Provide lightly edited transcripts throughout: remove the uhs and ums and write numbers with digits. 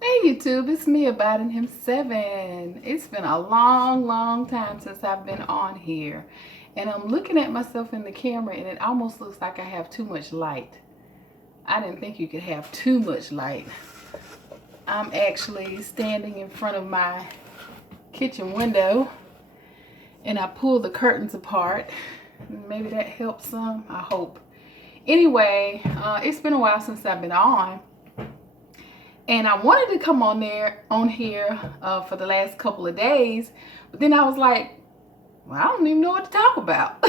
Hey YouTube, it's me, Abiding Him 7. It's been a long time since I've been on here. And I'm looking at myself in the camera and it almost looks like I have too much light. I didn't think you could have too much light. I'm actually standing in front of my kitchen window and I pulled the curtains apart. Maybe that helps some, I hope. Anyway, it's been a while since I've been on. And I wanted to come on here for the last couple of days, but then I was like, well, I don't even know what to talk about.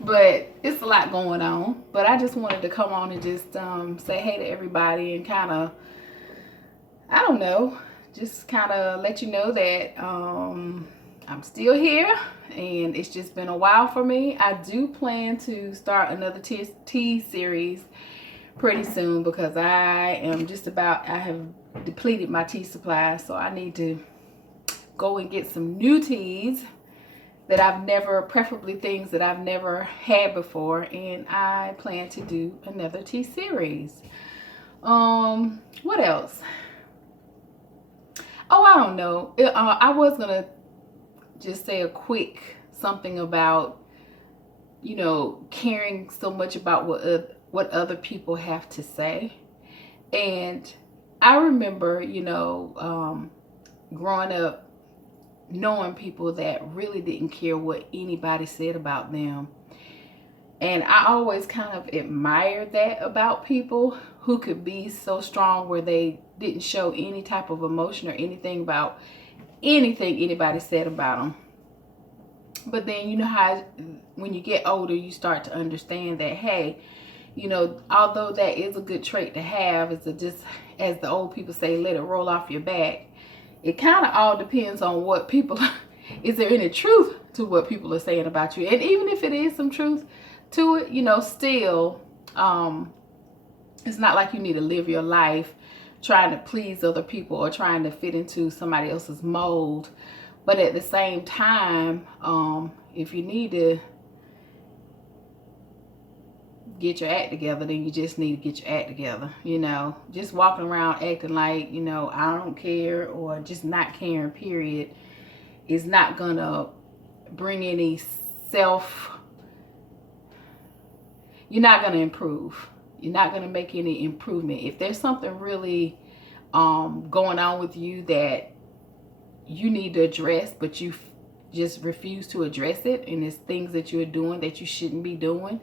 But it's a lot going on. But I just wanted to come on and just say hey to everybody and kind of, I don't know, just kind of let you know that I'm still here and it's just been a while for me. I do plan to start another tea series pretty soon because I have depleted my tea supply, so I need to go and get some new teas that preferably things that I've never had before, and I plan to do another tea series. What else? Oh, I don't know. I was gonna just say a quick something about, caring so much about what other people have to say. And I remember, growing up, knowing people that really didn't care what anybody said about them. And I always kind of admired that about people who could be so strong where they didn't show any type of emotion or anything about anything anybody said about them. But then, you know how when you get older, you start to understand that, hey, although that is a good trait to have, it's just, as the old people say, let it roll off your back. It kind of all depends on what people, is there any truth to what people are saying about you? And even if it is some truth to it, still, it's not like you need to live your life trying to please other people or trying to fit into somebody else's mold. But at the same time, if you need to get your act together, then you just need to get your act together. Just walking around acting like, I don't care, or just not caring, period, is not gonna bring any you're not gonna improve. You're not gonna make any improvement. If there's something really going on with you that you need to address, but you just refuse to address it, and it's things that you're doing that you shouldn't be doing,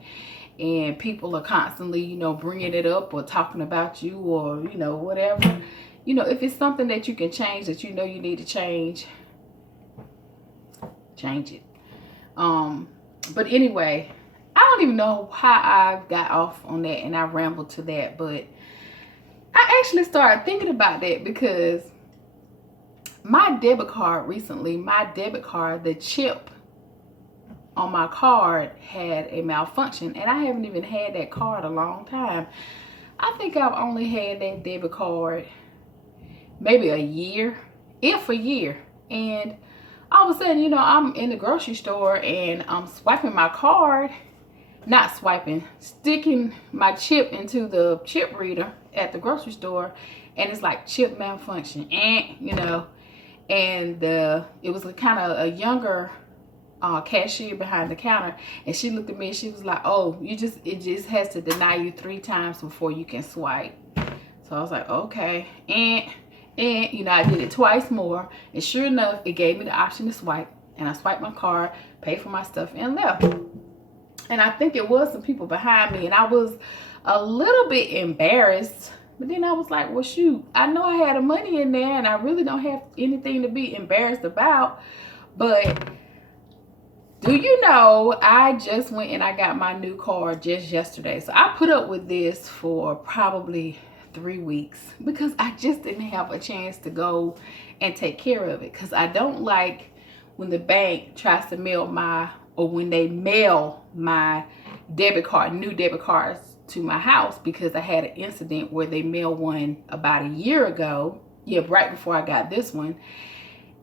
and people are constantly, bringing it up or talking about you, or, whatever, if it's something that you can change, that you need to change it. But anyway, I don't even know how I got off on that and I rambled to that, but I actually started thinking about that because my debit card recently, the chip on my card had a malfunction, and I haven't even had that card a long time. I think I've only had that debit card maybe a year, if a year. And all of a sudden, I'm in the grocery store and I'm swiping my card, not swiping, sticking my chip into the chip reader at the grocery store, and it's like chip malfunction, and it was kind of a younger cashier behind the counter, and she looked at me and she was like, oh, it just has to deny you 3 times before you can swipe. So I was like, okay. And I did it twice more, and sure enough, it gave me the option to swipe, and I swiped my card, paid for my stuff, and left. And I think it was some people behind me, and I was a little bit embarrassed. But then I was like, well, shoot, I know I had the money in there and I really don't have anything to be embarrassed about. But do you know, I just went and I got my new car just yesterday. So I put up with this for probably 3 weeks because I just didn't have a chance to go and take care of it. Because I don't like when the bank tries to when they mail my new debit cards to my house, because I had an incident where they mailed one about a year ago. Yeah, right before I got this one.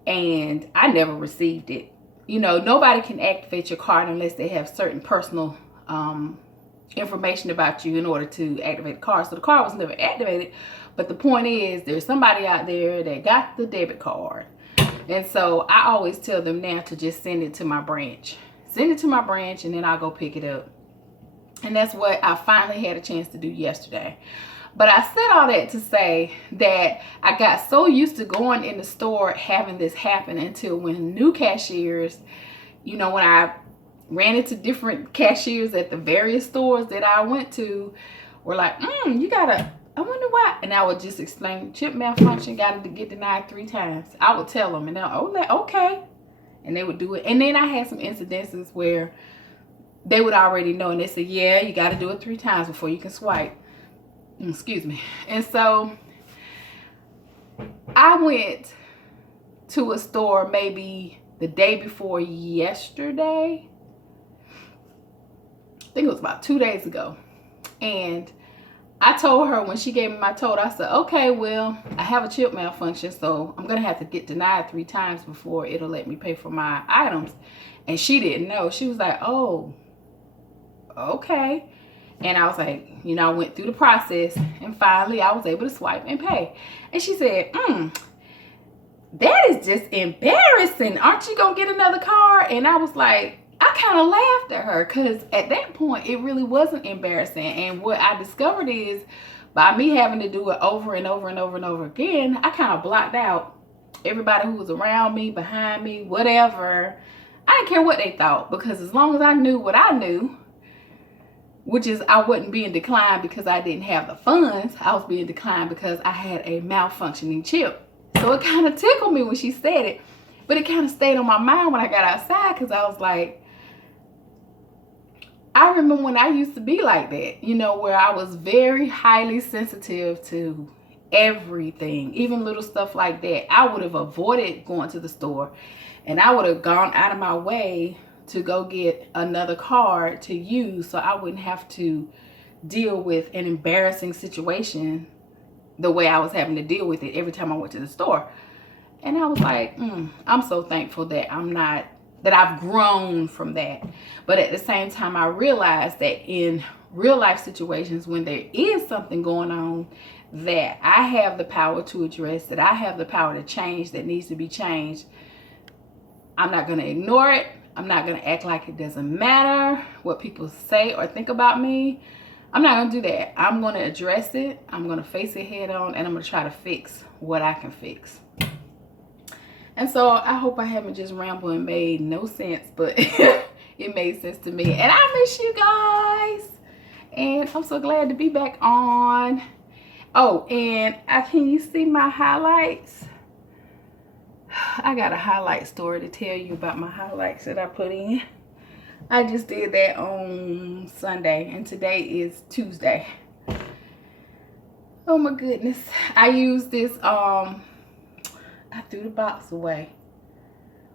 And I never received it. Nobody can activate your card unless they have certain personal information about you in order to activate the card. So the card was never activated, But the point is, there's somebody out there that got the debit card. And so I always tell them now to just send it to my branch. Send it to my branch and then I'll go pick it up. And that's what I finally had a chance to do yesterday. But I said all that to say that I got so used to going in the store having this happen until when new cashiers, you know, when I ran into different cashiers at the various stores that I went to, were like, you gotta, I wonder why. And I would just explain, chip malfunction, got to get denied 3 times. I would tell them and they're like, okay. And they would do it. And then I had some incidences where they would already know and they said, yeah, you got to do it 3 times before you can swipe. Excuse me. And so I went to a store maybe the day before yesterday. I think it was about 2 days ago. And I told her when she gave me my total, I said, okay, well, I have a chip malfunction, so I'm going to have to get denied 3 times before it'll let me pay for my items. And she didn't know. She was like, oh, okay. And I was like, you know, I went through the process and finally I was able to swipe and pay. And she said, that is just embarrassing. Aren't you going to get another card? And I was like, I kind of laughed at her because at that point, it really wasn't embarrassing. And what I discovered is by me having to do it over and over and over and over again, I kind of blocked out everybody who was around me, behind me, whatever. I didn't care what they thought because as long as I knew what I knew, which is I wasn't being declined because I didn't have the funds. I was being declined because I had a malfunctioning chip. So it kind of tickled me when she said it. But it kind of stayed on my mind when I got outside because I was like, I remember when I used to be like that, you know, where I was very highly sensitive to everything, even little stuff like that. I would have avoided going to the store and I would have gone out of my way to go get another card to use so I wouldn't have to deal with an embarrassing situation the way I was having to deal with it every time I went to the store. And I was like, I'm so thankful that that I've grown from that. But at the same time, I realized that in real life situations, when there is something going on that I have the power to address, that I have the power to change, that needs to be changed, I'm not going to ignore it. I'm not going to act like it doesn't matter what people say or think about me. I'm not going to do that. I'm going to address it. I'm going to face it head on and I'm going to try to fix what I can fix. And so I hope I haven't just rambled and made no sense, but it made sense to me. And I miss you guys. And I'm so glad to be back on. Oh, and can you see my highlights? I got a highlight story to tell you about my highlights that I put in. I just did that on Sunday and today is Tuesday. Oh my goodness. I used this, I threw the box away.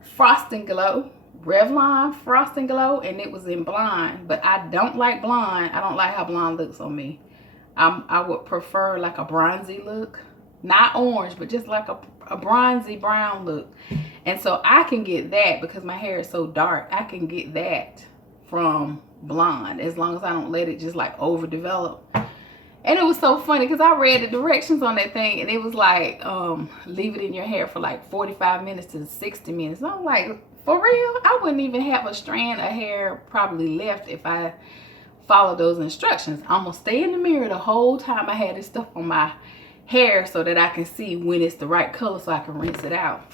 Frost and Glow, Revlon Frost and Glow, and it was in blonde, but I don't like blonde. I don't like how blonde looks on me. I would prefer like a bronzy look. Not orange, but just like a bronzy brown look. And so I can get that because my hair is so dark. I can get that from blonde as long as I don't let it just like overdevelop. And it was so funny because I read the directions on that thing and it was like, leave it in your hair for like 45 minutes to 60 minutes. And I'm like, for real? I wouldn't even have a strand of hair probably left if I followed those instructions. I'm going to stay in the mirror the whole time I had this stuff on my hair so that I can see when it's the right color so I can rinse it out.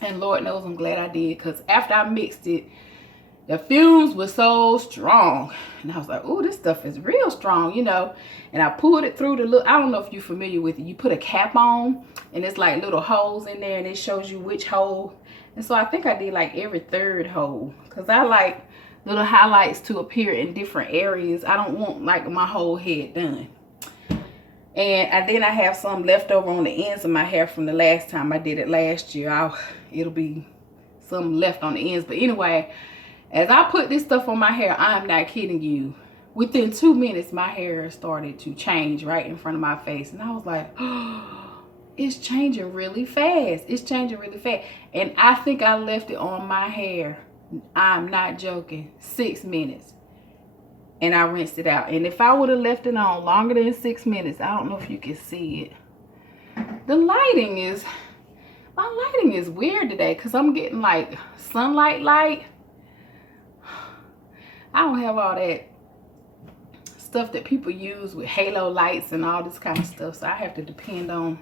And Lord knows I'm glad I did because after I mixed it, the fumes were so strong. And I was like, oh, this stuff is real strong, you know. And I pulled it through the look. I don't know if you're familiar with it. You put a cap on and it's like little holes in there and it shows you which hole. And so I think I did like every 3rd hole because I like little highlights to appear in different areas. I don't want like my whole head done. And then I have some left over on the ends of my hair from the last time I did it last year. It'll be some left on the ends. But anyway, as I put this stuff on my hair, I'm not kidding you. Within 2 minutes, my hair started to change right in front of my face. And I was like, oh, it's changing really fast. It's changing really fast. And I think I left it on my hair, I'm not joking, 6 minutes. and I rinsed it out. And if I would have left it on longer than 6 minutes, I don't know if you can see it. The lighting is, my lighting is weird today because I'm getting like sunlight light. I don't have all that stuff that people use with halo lights and all this kind of stuff. So I have to depend on,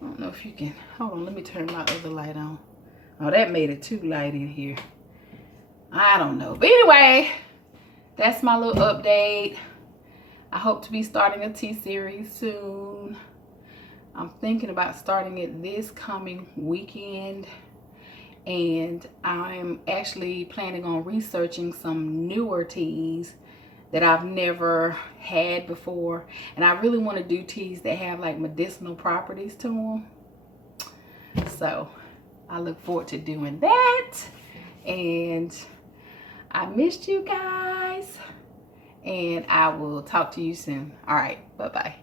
I don't know if you can, hold on, let me turn my other light on. Oh, that made it too light in here. I don't know. But anyway, that's my little update. I hope to be starting a tea series soon. I'm thinking about starting it this coming weekend. And I'm actually planning on researching some newer teas that I've never had before. And I really want to do teas that have like medicinal properties to them. So I look forward to doing that. And I missed you guys. And I will talk to you soon. All right, bye-bye.